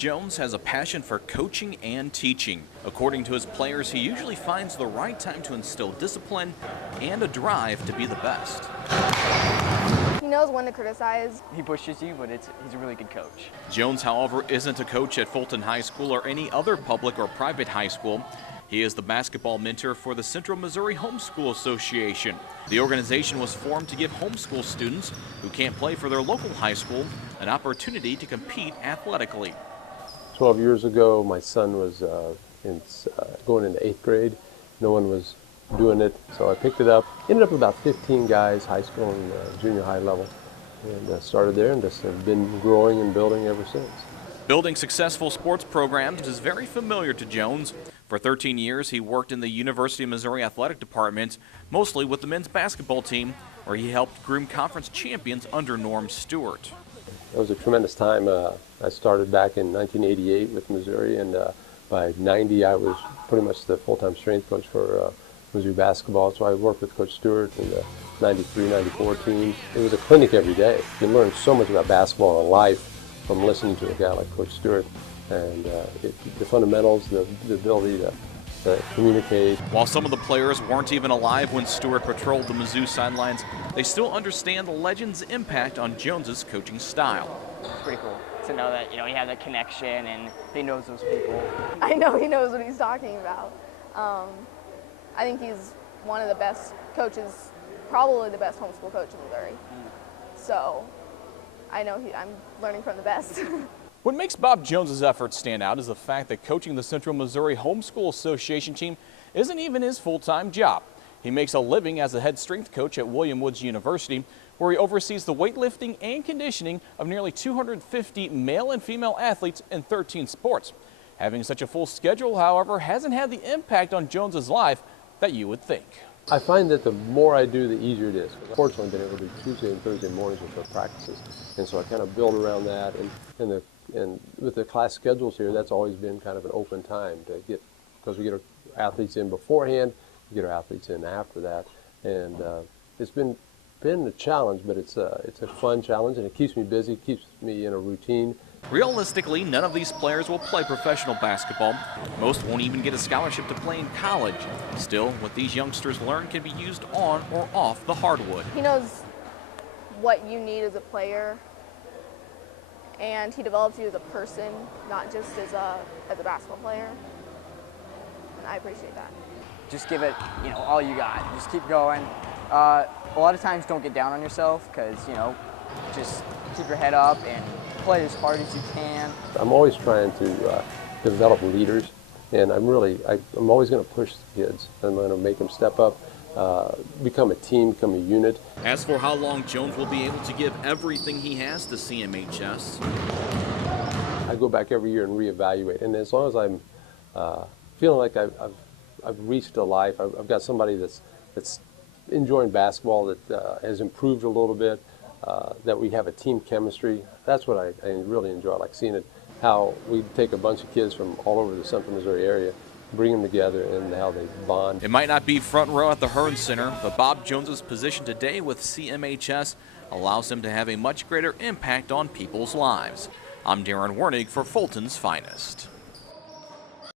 Jones has a passion for coaching and teaching. According to his players, he usually finds the right time to instill discipline and a drive to be the best. He knows when to criticize. He pushes you, but he's a really good coach. Jones, however, isn't a coach at Fulton High School or any other public or private high school. He is the basketball mentor for the Central Missouri Homeschool Association. The organization was formed to give homeschool students who can't play for their local high school an opportunity to compete athletically. 12 years ago, my son was going into 8th grade. No one was doing it, so I picked it up. Ended up with about 15 guys, high school and junior high level, and started there and just have been growing and building ever since. Building successful sports programs is very familiar to Jones. For 13 years, he worked in the University of Missouri Athletic Department, mostly with the men's basketball team, where he helped groom conference champions under Norm Stewart. It was a tremendous time. I started back in 1988 with Missouri, and by 90 I was pretty much the full-time strength coach for Missouri basketball. So I worked with Coach Stewart in the 93, 94 teams. It was a clinic every day. You learn so much about basketball and life from listening to a guy like Coach Stewart, and the fundamentals, the ability to communicate. While some of the players weren't even alive when Stewart patrolled the Mizzou sidelines, they still understand the legend's impact on Jones's coaching style. It's pretty cool to know that, he had that connection and he knows those people. I know he knows what he's talking about. I think he's one of the best coaches, probably the best homeschool coach in Missouri. So I know I'm learning from the best. What makes Bob Jones's efforts stand out is the fact that coaching the Central Missouri Homeschool Association team isn't even his full-time job. He makes a living as a head strength coach at William Woods University, where he oversees the weightlifting and conditioning of nearly 250 male and female athletes in 13 sports. Having such a full schedule, however, hasn't had the impact on Jones's life that you would think. I find that the more I do, the easier it is. Fortunately, I've been able to do Tuesday and Thursday mornings with our practices, and so I kind of build around that. And with the class schedules here, that's always been kind of an open time to get, because we get our athletes in beforehand, we get our athletes in after that, and it's been a challenge, but it's a fun challenge, and it keeps me busy, keeps me in a routine. Realistically, none of these players will play professional basketball. Most won't even get a scholarship to play in college. Still, what these youngsters learn can be used on or off the hardwood. He knows what you need as a player, and he develops you as a person, not just as a basketball player. And I appreciate that. Just give it, all you got. Just keep going. A lot of times don't get down on yourself because, just keep your head up and play as hard as you can. I'm always trying to develop leaders, and I'm always going to push the kids. I'm going to make them step up, become a team, become a unit. As for how long Jones will be able to give everything he has to CMHS, I go back every year and reevaluate, and as long as I'm feeling like I've reached a life, I've got somebody that's enjoying basketball, that has improved a little bit, that we have a team chemistry. That's what I really enjoy. I like seeing it, how we take a bunch of kids from all over the Central Missouri area, bring them together, and how they bond. It might not be front row at the Hearn Center, but Bob Jones's position today with CMHS allows him to have a much greater impact on people's lives. I'm Darren Wernig for Fulton's Finest.